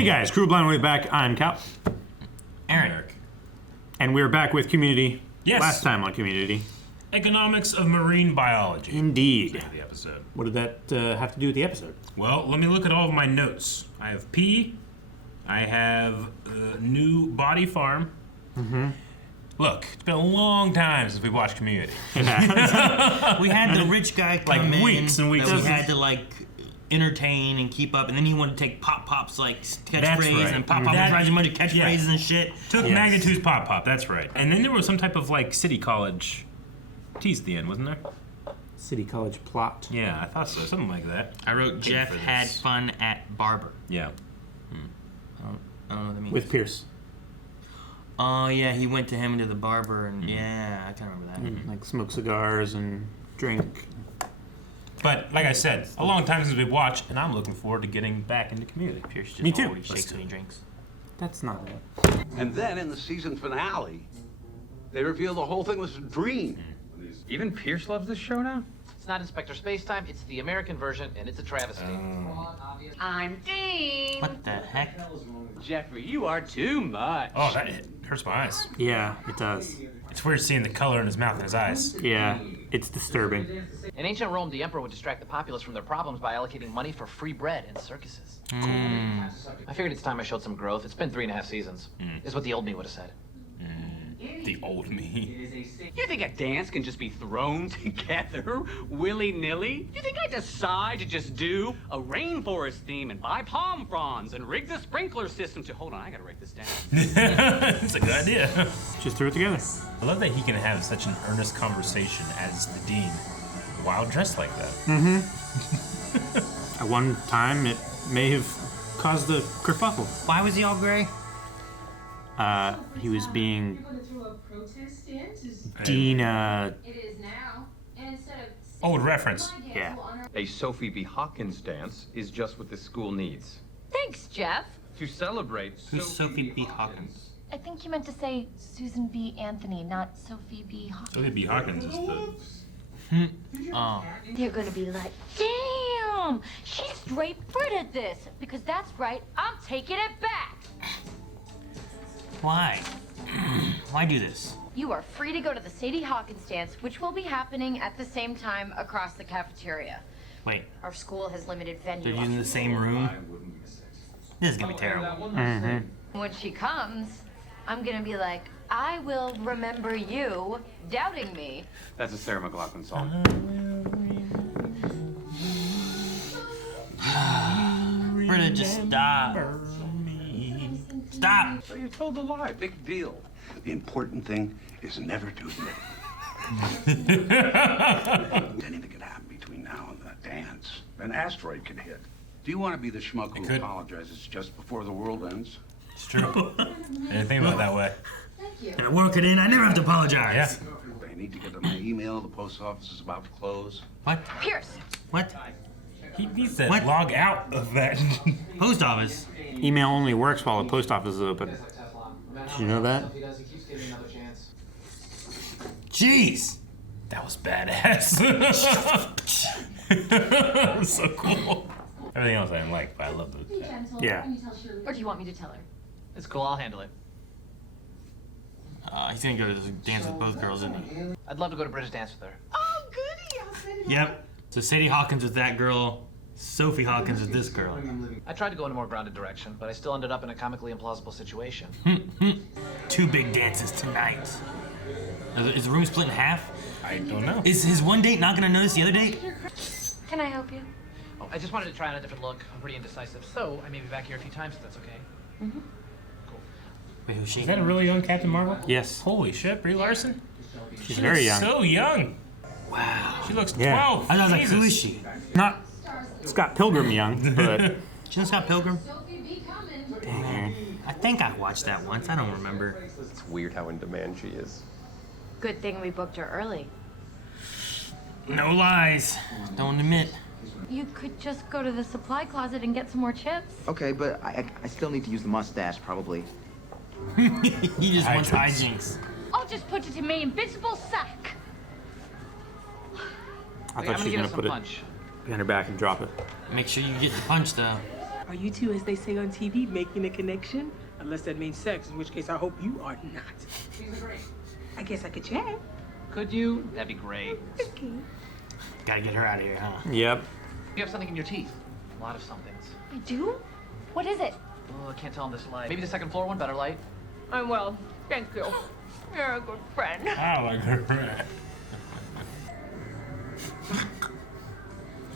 Hey guys, Crew Blind Way back. I'm Cal. Eric. And we're back with Community. Yes. Last time on Community. Economics of Marine Biology. Indeed. The episode. What did that have to do with the episode? Well, let me look at all of my notes. I have P. I have new body farm. Mm-hmm. Look, it's been a long time since we watched Community. We had the rich guy come in weeks and weeks. that we had to like entertain and keep up, and then he wanted to take Pop's like catchphrase right. and Pop was trying to catchphrases and shit. Took Magnitude's Pop, that's right. And then there was some type of like city college tease at the end, wasn't there? City College plot. Yeah, I thought so, something like that. I wrote Jeff had fun at Barber. Yeah. I don't know what that means. With Pierce. Oh yeah, he went to him to the barber, and yeah, I kind of remember that. Like smoke cigars and drink. But like I said, a long time since we've watched, and I'm looking forward to getting back into Community. Pierce just Me too. always shakes when he drinks. That's not it. And then in the season finale, they reveal the whole thing was a dream. Even Pierce loves this show now? It's not Inspector Spacetime, it's the American version, and it's a travesty. I'm Dean. What the heck? Jeffrey, you are too much. Oh, that hurts my eyes. Yeah, it does. It's weird seeing the color in his mouth and his eyes. Yeah, it's disturbing. In ancient Rome, the emperor would distract the populace from their problems by allocating money for free bread and circuses. I figured it's time I showed some growth. It's been 3.5 seasons. Is what the old me would have said. The old me. You think a dance can just be thrown together willy-nilly? You think I decide to just do a rainforest theme and buy palm fronds and rig the sprinkler system to... Hold on, I gotta write this down. It's a good idea. Just threw it together. I love that he can have such an earnest conversation as the dean while dressed like that. At one time, it may have caused a kerfuffle. Why was he all gray? He was being Protest dance is Dean, it is now. And instead of Old reference. yeah. A Sophie v. Hawkins dance is just what the school needs. Thanks, Jeff. To celebrate Who's Sophie B. Hawkins? I think you meant to say Susan B. Anthony, not Sophie B. Hawkins. Sophie B. Hawkins is the... Oh. They're gonna be like, damn, she straight fritted this. Because that's right, I'm taking it back. Why? Why do this? You are free to go to the Sadie Hawkins dance, which will be happening at the same time across the cafeteria. Wait, Our school has limited they're venue. using the same room? This is gonna be terrible. When she comes, I'm gonna be like, I will remember you doubting me. That's a Sarah McLachlan song. Britta, just stop. Stop! So you told a lie, big deal. The important thing is never to admit it. Anything could happen between now and the dance. An asteroid could hit. Do you want to be the schmuck who apologizes just before the world ends? It's true. I didn't think about it that way. And I work it in, I never have to apologize. Yeah. I need to get to my email. The post office is about to close. What? Pierce, What? He needs to What? log out of that. Post office? Email only works while the post office is open. Did you know that? Jeez! That was badass. So cool. Everything else I didn't like, but I love those. Yeah. or do you want me to tell her? It's cool, I'll handle it. He's gonna go to the dance with both girls, isn't he? I'd love to go to British dance with her. Oh, goody. I'll send it. Yep. So Sadie Hawkins with that girl, Sophie Hawkins with this girl. I tried to go in a more grounded direction, but I still ended up in a comically implausible situation. 2 big dances tonight. Is the room split in half? I don't know. Is his one date not gonna notice the other date? Can I help you? Oh, I just wanted to try on a different look. I'm pretty indecisive, so I may be back here a few times if that's okay. Wait, who's she? Is that a really young Captain Marvel? Yes. Holy shit, Brie Larson? She's very young. So young. Wow. She looks 12. Yeah. I was like, who Jesus. is she? Not Scott Pilgrim young, but She Scott Pilgrim? Sophie be coming. dang, Aaron. I think I watched that once. I don't remember. It's weird how in demand she is. Good thing we booked her early. No lies. Don't admit. You could just go to the supply closet and get some more chips. Okay, but I still need to use the mustache, probably. He just wants Hijinks. hijinks. I'll just put it in my invisible sack. I I'm thought gonna she give was it gonna some put it punch. behind her back and drop it. Make sure you get the punch, though. Are you two, as they say on TV, making a connection? Unless that means sex, in which case I hope you are not. I guess I could chat. Could you? That'd be great. Okay. Gotta get her out of here, huh? Yep. You have something in your teeth. A lot of somethings. I do? What is it? Oh, I can't tell in this light. Maybe the second floor one, better light. I'm well. Thank you. You're a good friend. I like her.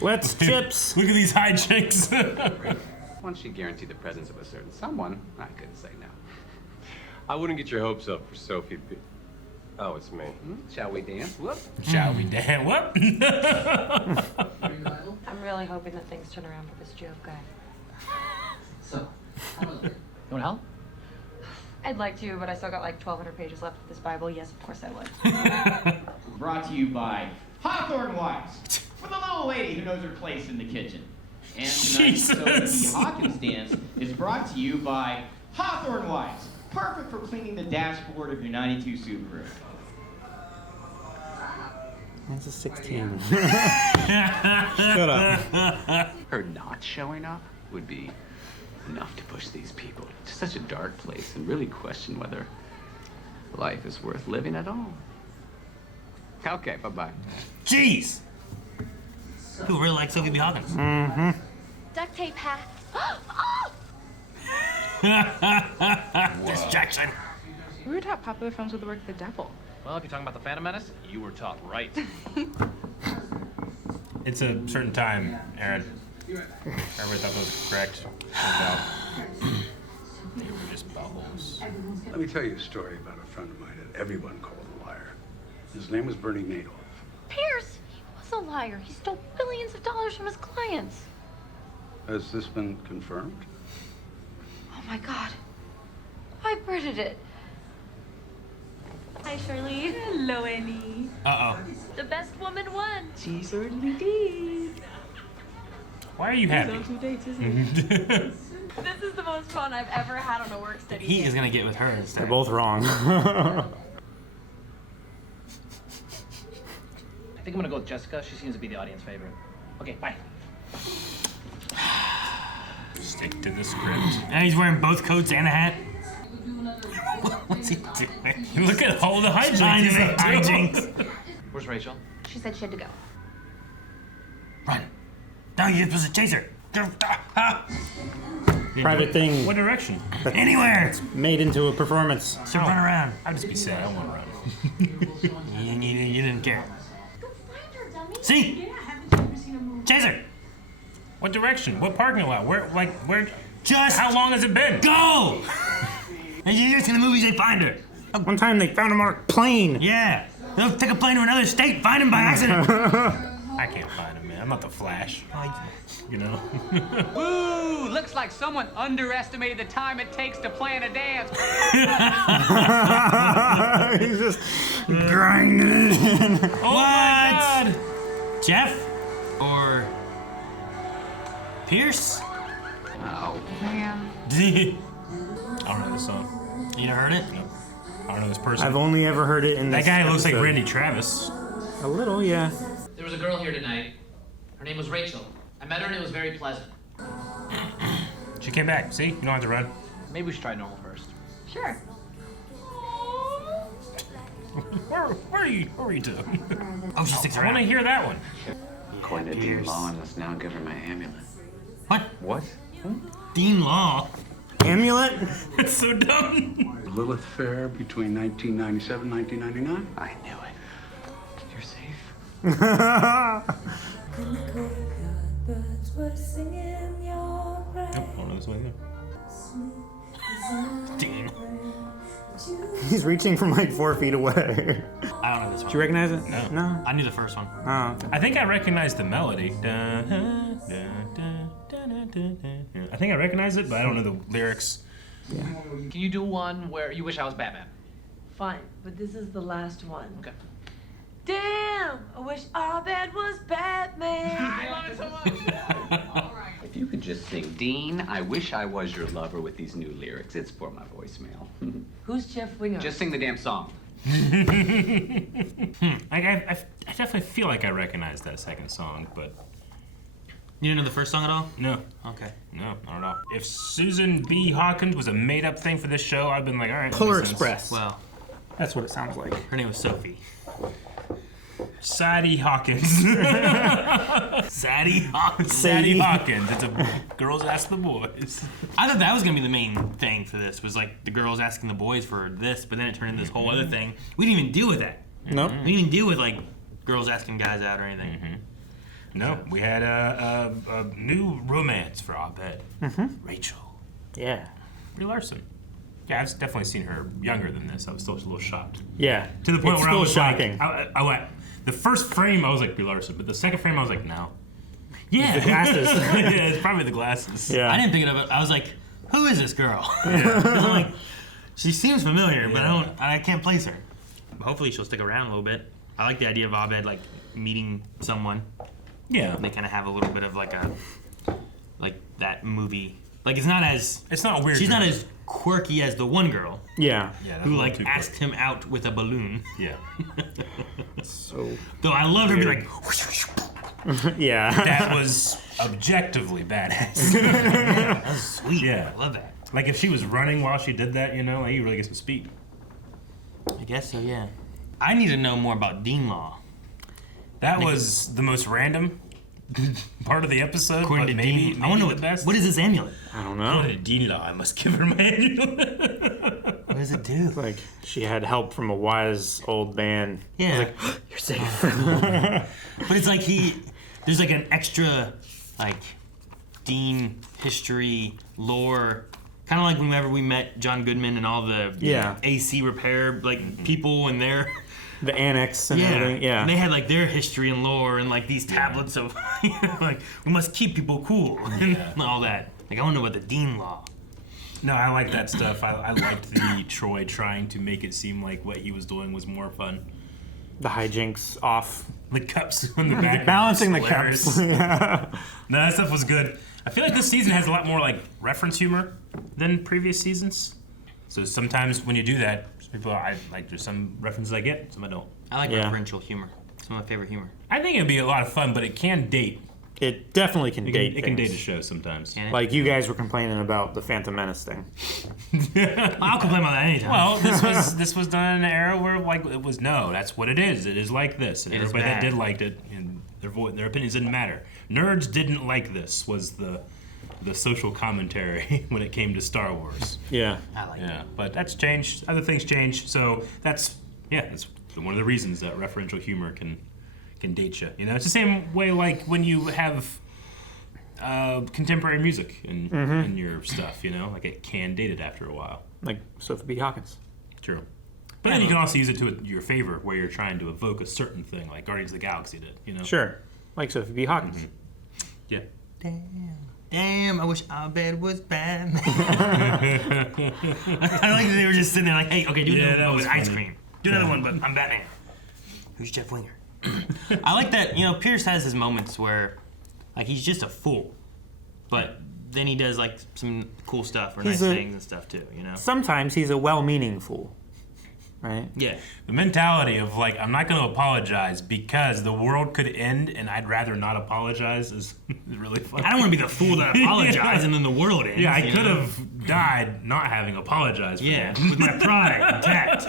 Let's chips. Look at these hijinks. Once she guaranteed the presence of a certain someone, I couldn't say no. I wouldn't get your hopes up for Sophie. Oh, it's me. Shall we dance? Whoop. Shall we dance? What? I'm really hoping that things turn around for this joke guy. So, you want help? I'd like to, but I still got like 1,200 pages left of this Bible. Yes, of course I would. Brought to you by Hawthorne Wives, with a little lady who knows her place in the kitchen. And tonight's Sophie Hawkins dance is brought to you by Hawthorne Wives, perfect for cleaning the dashboard of your 92 Subaru. That's a 16. Shut up. Her not showing up would be enough to push these people to such a dark place and really question whether life is worth living at all. Okay, bye-bye. Jeez! Who really likes Sophie B. Hawkins? Mm-hmm. Duct tape hat. Distraction. We were taught popular films with the work of the devil. Well, if you're talking about the Phantom Menace, you were taught right. It's a certain time, Aaron. Everybody thought that was correct. They were just bubbles. Let me tell you a story about a friend of mine that everyone called a liar. His name was Bernie Madoff. Pierce, he was a liar. He stole billions of dollars from his clients. Has this been confirmed? Oh my God. I printed it. Hi, Shirley. Hello, Annie. Uh-oh. The best woman won. She certainly did. Why are you happy? He's on 2 dates, isn't he? This is the most fun I've ever had on a work study. He is gonna get with her instead. They're both wrong. I think I'm gonna go with Jessica. She seems to be the audience favorite. Okay, bye. Stick to the script. And he's wearing both coats and a hat. What's he doing? Look at all the hijinks. Trying to he's make up to. hijinks. Where's Rachel? She said she had to go. Run. No, you're supposed to chase her. Private thing. What direction? Anywhere. Made into a performance. So run around. I'd just be sad. I don't want to run. You didn't care. Go find her, dummy. See? Yeah, haven't you ever seen a movie? Chase her. What direction? What parking lot? Where? Just How long has it been? go. And you see the movies, they find her. One time they found him on a plane. Yeah. They'll take a plane to another state, find him by accident. I can't find him, man. I'm not the Flash. You know? Woo! Looks like someone underestimated the time it takes to plan a dance. He's just grinding it in. Oh my God! Jeff? Or Pierce? Oh. Man. I don't know this song. You never heard it? No. I don't know this person. I've only ever heard it in That this guy looks like episode. Randy Travis. A little, yeah. There was a girl here tonight. Her name was Rachel. I met her and it was very pleasant. She came back. See? You don't have to run. Maybe we should try normal first. Sure. Where are you? Where are you to? Oh, she sticks I want to around. hear that one. According to Dean Law, I must now give her my amulet. What? What? Dean Law. Amulet? It's so dumb. Lilith Fair between 1997 and 1999? I knew it. You're safe. Nope, I don't know this one either. Dean. He's reaching from like 4 feet away. I don't know this one. Do you recognize it? No. No? I knew the first one. Oh. I think I recognize the melody. I think I recognize it, but I don't know the lyrics. Can you do one where you wish I was Batman? Fine, but this is the last one. Okay. Damn! I wish Abed was Batman. I love it so much. If you could just sing, Dean, I wish I was your lover with these new lyrics. It's for my voicemail. Who's Jeff Winger? Just sing the damn song. I definitely feel like I recognize that second song, but You didn't know the first song at all? No. Okay. No, not at all. If Susan B. Hawkins was a made-up thing for this show, I'd been like, all right. Polar makes sense. Express. Well, That's what it sounds like. her name was Sophie. Sadie Hawkins. Sadie Hawkins. Sadie Hawkins. It's a girls ask the boys. I thought that was gonna be the main thing for this, was like the girls asking the boys for this, but then it turned into this whole other thing. We didn't even deal with that. No. We didn't even deal with like girls asking guys out or anything. No, we had a new romance for Abed. Rachel. Yeah. Brie Larson. Yeah, I've definitely seen her younger than this. I was still a little shocked. Yeah. To the point It's where I still was shocking. like, I went, the first frame I was like Brie Larson, but the second frame I was like, no. Yeah. The glasses. Yeah, it's probably the glasses. Yeah. I didn't think of it. I was like, who is this girl? I'm like, she seems familiar, but I can't place her. Hopefully she'll stick around a little bit. I like the idea of Abed like meeting someone. Yeah. And they kind of have a little bit of like that movie. Like it's not weird. She's not as quirky as the one girl. Yeah. Who like asked him out with a balloon. Yeah. So. Though I love her be like. Yeah. That was objectively badass. That was sweet. Yeah. I love that. Like if she was running while she did that, you know, like you really get some speed. I guess so. Yeah. I need to know more about Dean Law. That was the most random part of the episode. According but to maybe, Dean, I want to know the best. what is this amulet? I don't know. According to Dean Law, I must give her my amulet. What does it do? Like she had help from a wise old man. Yeah. I was like, you're safe. But it's like there's like an extra like Dean history lore. Kind of like whenever we met John Goodman and all the AC repair like people and their the annex and everything. Yeah. And they had like their history and lore and like these tablets of like we must keep people cool and all that. Like I want to know about the Dean Law. No, I like that stuff. I liked the Troy trying to make it seem like what he was doing was more fun. The hijinks off. The cups on the back. Balancing the hilarious. cups. Yeah. No, that stuff was good. I feel like this season has a lot more like reference humor than previous seasons. So sometimes when you do that, people there's some references I get, some I don't. I like referential humor. Some of my favorite humor. I think it'd be a lot of fun, but it can date. It definitely can date. It can date a show sometimes. Like you guys were complaining about the Phantom Menace thing. I'll complain about that anytime. Well, this was done in an era where like it was that's what it is. It is like this, and everybody that did liked it, and their opinions didn't matter. Nerds didn't like this. Was the social commentary when it came to Star Wars. Yeah. I like that. But that's changed. Other things change. So that's one of the reasons that referential humor can date you. You know, it's the same way like when you have contemporary music in your stuff. You know, like it can date it after a while. Like Sophie B. Hawkins. True. But then you can also use it to your favor, where you're trying to evoke a certain thing, like Guardians of the Galaxy did. You know. Sure. Like Sophie B. Hawkins. Yeah. Damn, I wish Abed was Batman. I like that they were just sitting there like, hey, okay, do another one with ice cream. Do another one, but I'm Batman. Who's Jeff Winger? I like that, Pierce has his moments where, like, he's just a fool. But then he does, like, some cool stuff or nice things and stuff, too, Sometimes he's a well-meaning fool. Right? Yeah. The mentality of, like, I'm not going to apologize because the world could end and I'd rather not apologize is really funny. I don't want to be the fool that apologizes and then the world ends. Yeah, I could have died not having apologized for that. with my pride intact.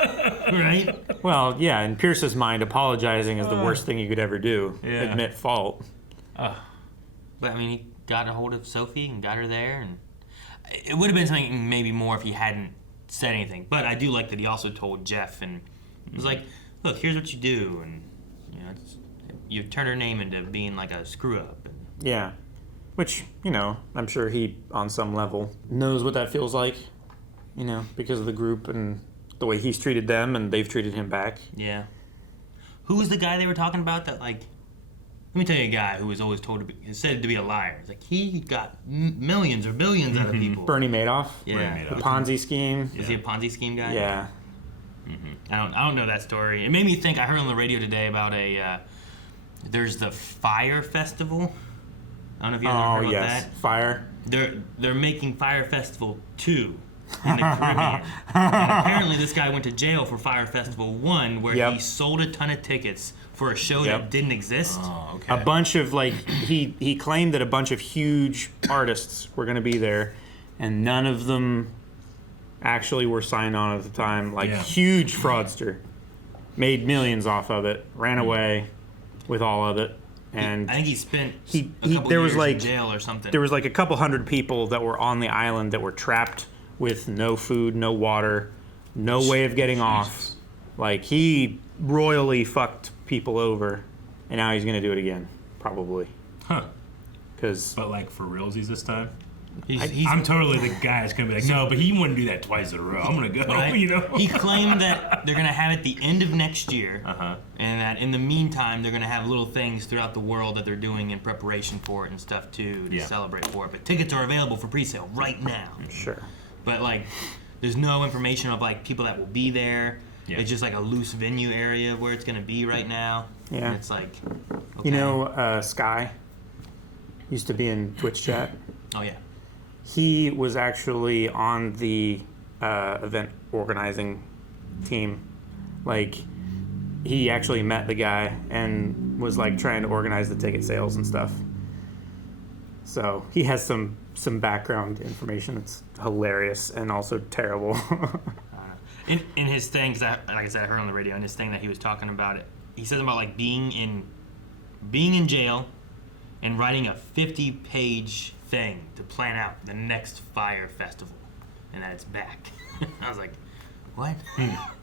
Right? Well, yeah, in Pierce's mind, apologizing is the worst thing you could ever do. Yeah. Admit fault. But, I mean, he got a hold of Sophie and got her there, and it would have been something maybe more if he hadn't said anything. But I do like that he also told Jeff and was like, look, here's what you do, and you turn her name into being like a screw up. Yeah. Which, I'm sure he, on some level, knows what that feels like, because of the group and the way he's treated them and they've treated him back. Yeah. Who was the guy they were talking about that, like, let me tell you a guy who was always said to be a liar. It's like, he got millions or billions out of people. Bernie Madoff? Yeah. The Ponzi scheme? Is he a Ponzi scheme guy? Yeah. I don't know that story. It made me think, I heard on the radio today about there's the Fyre Festival. I don't know if you guys ever heard about that. Fyre. They're making Fyre Festival 2. in the Caribbean. And apparently, this guy went to jail for Fyre Festival 1, where he sold a ton of tickets for a show that didn't exist. Oh, okay. A bunch of he claimed that a bunch of huge artists were going to be there, and none of them actually were signed on at the time. Huge fraudster, made millions off of it, ran away with all of it, and I think he spent there was years in jail or something. There was like a couple hundred people that were on the island that were trapped with no food, no water, no way of getting off. Like, he royally fucked people over, and now he's gonna do it again, probably. Huh. But like, for realsies this time? He's I'm totally the guy that's gonna be like, no, but he wouldn't do that twice in a row. I'm gonna go. Right? You know. He claimed that they're gonna have it the end of next year, and that in the meantime they're gonna have little things throughout the world that they're doing in preparation for it and stuff too to celebrate for it. But tickets are available for pre-sale right now. Sure. But like, there's no information of like people that will be there. Yeah. It's just like a loose venue area where it's gonna be right now. Yeah. And it's like, okay. You know, Sky used to be in Twitch chat. Oh yeah. He was actually on the event organizing team. Like, he actually met the guy and was like trying to organize the ticket sales and stuff. So he has some background information that's hilarious and also terrible. In his thing, because like I said, I heard on the radio, in his thing that he was talking about it, he says about like being in jail and writing a 50-page thing to plan out the next Fyre Festival, and that it's back. I was like, what?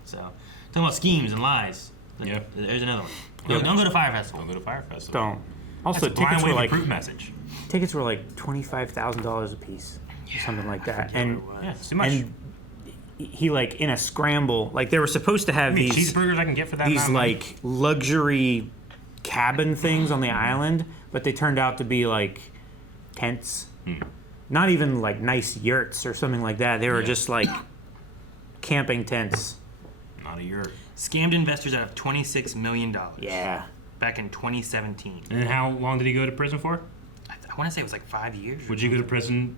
So, talking about schemes and lies. Yeah. There's another one. Don't go to Fyre Festival. Don't go to Fyre Festival. Don't. Also, That's a tickets were like proof message. Tickets were like $25,000 a piece, or something like that. And it's too much. And he like in a scramble, like they were supposed to have these cheeseburgers I can get for that. These like luxury cabin things on the island, but they turned out to be like tents. Not even like nice yurts or something like that. They were just like camping tents. Not a yurt. Scammed investors out of $26 million. Yeah. Back in 2017. And how long did he go to prison for? I want to say it was like 5 years. Would you go to prison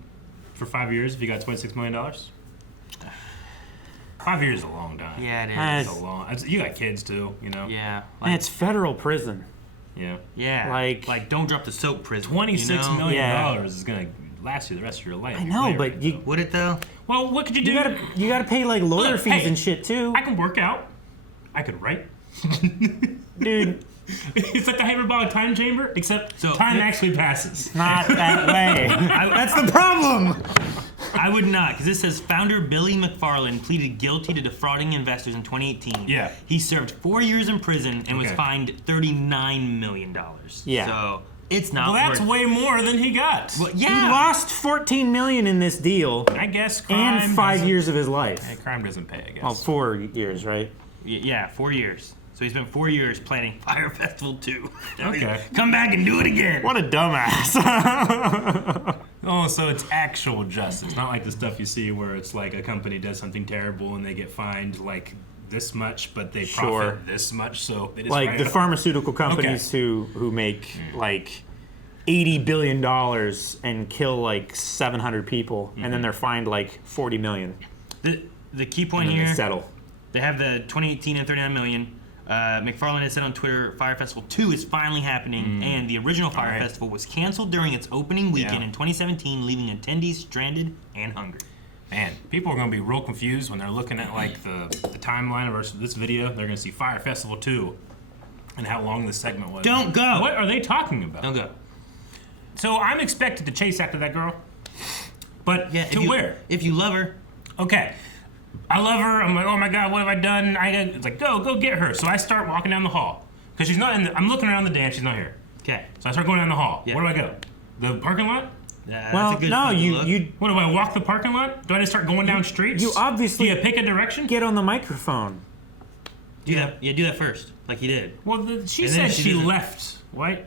for 5 years if you got $26 million? 5 years is a long time. Yeah, it is. It's a long. You got kids too, you know. Yeah. And it's federal prison. Yeah. Yeah. Like don't drop the soap prison. $26 million is gonna last you the rest of your life. I know, but you would it though? Well, what could you do? You gotta pay like lawyer fees and shit too. I can work out. I could write. Dude. It's like the hyperbolic time chamber, except time actually passes. Not that way. That's the problem. I would not, because this says founder Billy McFarland pleaded guilty to defrauding investors in 2018. Yeah. He served 4 years in prison and was fined $39 million. Yeah. So it's not. Well, that's way more than he got. Well, He lost $14 million in this deal. I guess crime and 5 years of his life. Hey, crime doesn't pay, I guess. Well, 4 years, right? Yeah, 4 years. So he spent 4 years planning Fyre Festival 2. Okay. Come back and do it again. What a dumbass. Oh, so it's actual justice, not like the stuff you see where it's like a company does something terrible and they get fined like this much, but they profit this much, so they just like the pharmaceutical companies who make like $80 billion and kill like 700 people, and then they're fined like $40 million. The key point and then here, they settle. They have the 2018 and $39 million. McFarland has said on Twitter, Fyre Festival 2 is finally happening, and the original Fyre Festival was canceled during its opening weekend in 2017, leaving attendees stranded and hungry. Man, people are going to be real confused when they're looking at like the timeline of this video. They're going to see Fyre Festival 2 and how long this segment was. Don't go! What are they talking about? Don't go. So I'm expected to chase after that girl, but to where? If you love her. Okay. I love her. I'm like, oh my God, what have I done? It's like, go get her. So I start walking down the hall because she's not in. I'm looking around the dance. She's not here. Okay. So I start going down the hall. Where do I go? The parking lot? Well, no, you. What do I walk the parking lot? Do I just start going down streets? You obviously. Do you pick a direction? Get on the microphone. Do that. Yeah, do that first, like he did. Well, she said she left. Right?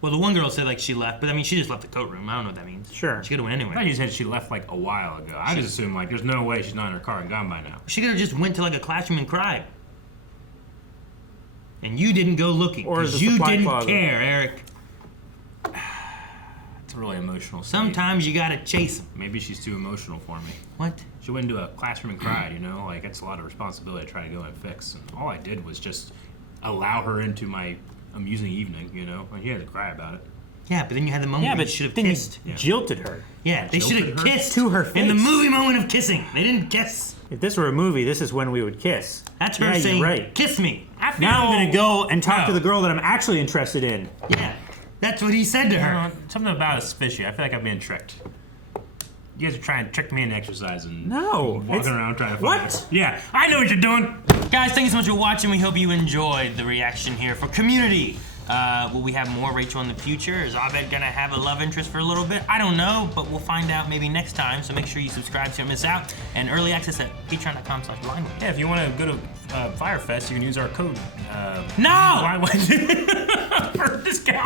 Well, the one girl said like she left, but I mean she just left the coat room. I don't know what that means. Sure. She could have went anywhere. I thought you said she left like a while ago. I just assumed like there's no way she's not in her car and gone by now. She could have just went to like a classroom and cried. And you didn't go looking because you didn't care, Eric. It's a really emotional. Sometimes you gotta chase them. Maybe she's too emotional for me. What? She went into a classroom and cried, you know? Like, that's a lot of responsibility to try to go and fix. And all I did was just allow her into my amusing evening, you know? Like, you had to cry about it. Yeah, but then you had the moment where you should have then kissed. You jilted her. Yeah, they should have kissed to her face. in the movie moment of kissing. They didn't kiss. If this were a movie, this is when we would kiss. That's her yeah, saying, you're right. kiss me. Now I'm going to go and talk to the girl that I'm actually interested in. Yeah, that's what he said to her. Something about it's fishy. I feel like I'm being tricked. You guys are trying to trick me into exercising. No. Walking around trying to find What? her. Yeah, I know what you're doing. Guys, thank you so much for watching. We hope you enjoyed the reaction here for Community. Will we have more Rachel in the future? Is Abed gonna have a love interest for a little bit? I don't know, but we'll find out maybe next time. So make sure you subscribe so you don't miss out. And early access at patreon.com/blindway. Yeah, if you want to go to Fyre Fest, you can use our code. No! For discount.